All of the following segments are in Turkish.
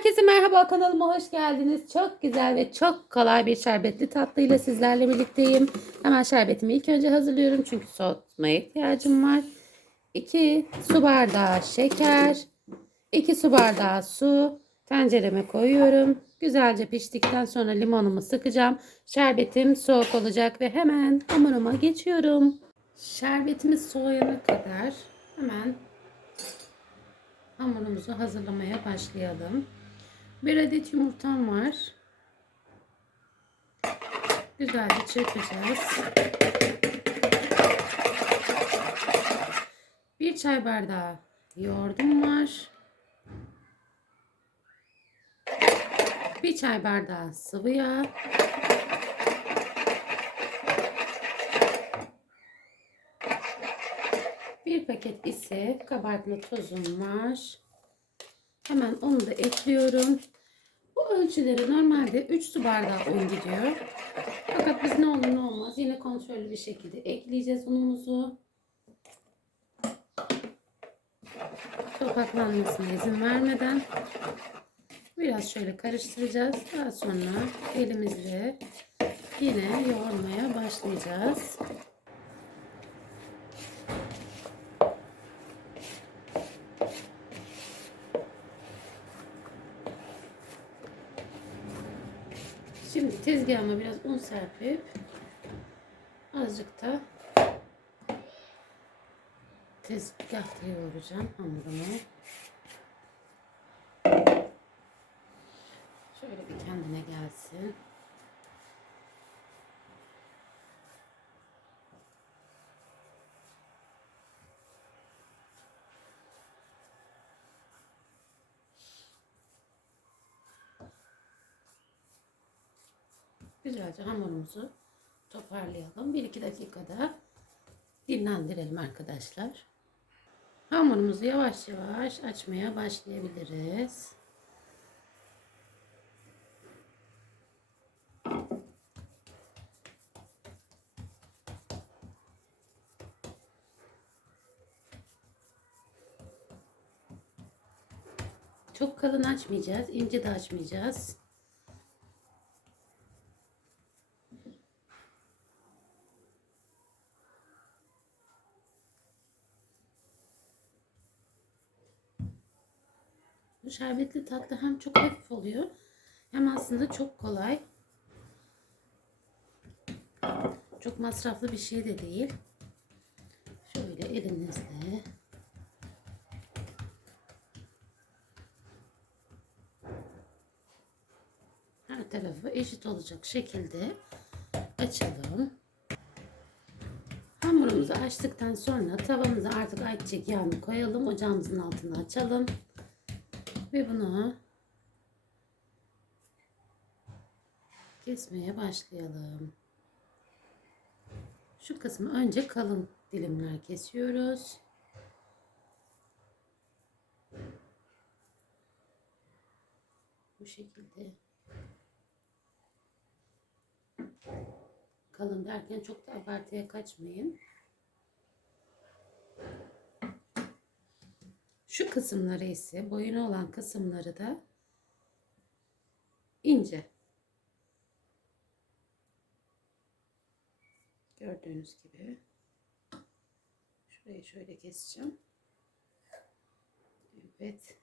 Herkese merhaba kanalıma hoş geldiniz. Çok güzel ve çok kolay bir şerbetli tatlı ile sizlerle birlikteyim. Hemen şerbetimi ilk önce hazırlıyorum çünkü soğutmaya ihtiyacım var. 2 su bardağı şeker, 2 su bardağı su tencereme koyuyorum. Güzelce piştikten sonra limonumu sıkacağım. Şerbetim soğuk olacak ve hemen hamuruma geçiyorum. Şerbetimiz soğuyana kadar hemen hamurumuzu hazırlamaya başlayalım. Bir adet yumurtam var. Güzelce çırpacağız. Bir çay bardağı yoğurdum var. Bir çay bardağı sıvı yağ. Bir paket ise kabartma tozum var. Hemen onu da ekliyorum. Bu ölçüleri normalde 3 su bardağı un gidiyor. Fakat biz ne olur ne olmaz yine kontrollü bir şekilde ekleyeceğiz unumuzu. Topaklanmasına izin vermeden biraz şöyle karıştıracağız. Daha sonra elimizle yine yoğurmaya başlayacağız. Şimdi tezgahıma biraz un serpip azıcık da tezgahta yoğuracağım hamurumu. Şöyle bir kendine gelsin. Güzelce hamurumuzu toparlayalım. 1-2 dakikada dinlendirelim arkadaşlar. Hamurumuzu yavaş yavaş açmaya başlayabiliriz. Çok kalın açmayacağız, ince de açmayacağız. Bu şerbetli tatlı hem çok hafif oluyor hem aslında çok kolay. Çok masraflı bir şey de değil. Şöyle elinizle her tarafı eşit olacak şekilde açalım. Hamurumuzu açtıktan sonra tavamıza artık ayçiçek yağını koyalım. Ocağımızın altını açalım. Ve bunu kesmeye başlayalım. Şu kısmı önce kalın dilimler kesiyoruz. Bu şekilde. Kalın derken çok da abartıya kaçmayın. Şu kısımları ise boyunu olan kısımları da ince. Gördüğünüz gibi. Şurayı şöyle keseceğim. Evet.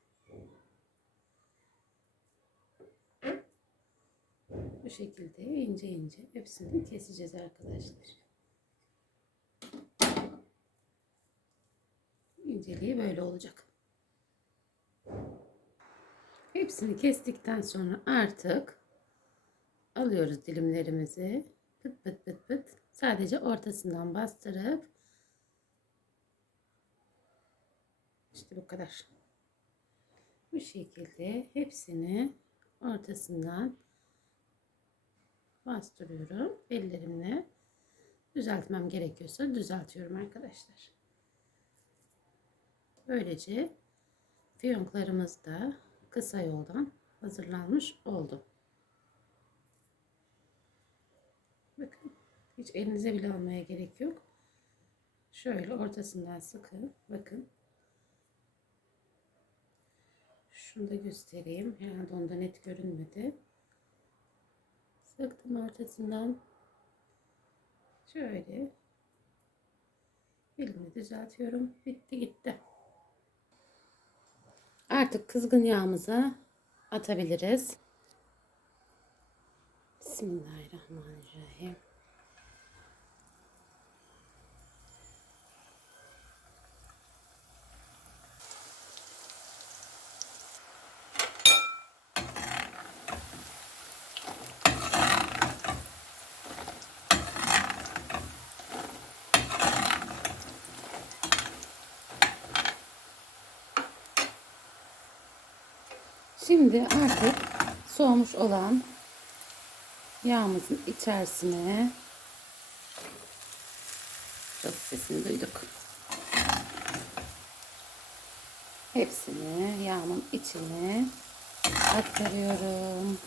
Bu şekilde ince ince hepsini keseceğiz arkadaşlar. İnceliği böyle olacak. Hepsini kestikten sonra artık alıyoruz dilimlerimizi. Pıt pıt pıt pıt. Sadece ortasından bastırıp işte bu kadar. Bu şekilde hepsini ortasından bastırıyorum ellerimle. Düzeltmem gerekiyorsa düzeltiyorum arkadaşlar. Böylece fiyonklarımız da kısa yoldan hazırlanmış oldu. Bakın hiç elinize bile almaya gerek yok. Şöyle ortasından sıkın. Bakın. Şunu da göstereyim. Herhalde onda net görünmedi. Sıktım ortasından. Şöyle. Elimi düzeltiyorum. Bitti gitti. Artık kızgın yağımızı atabiliriz. Bismillahirrahmanirrahim. Şimdi artık soğumuş olan yağımızın içerisine çok sesini duyduk. Hepsini yağımın içine aktarıyorum.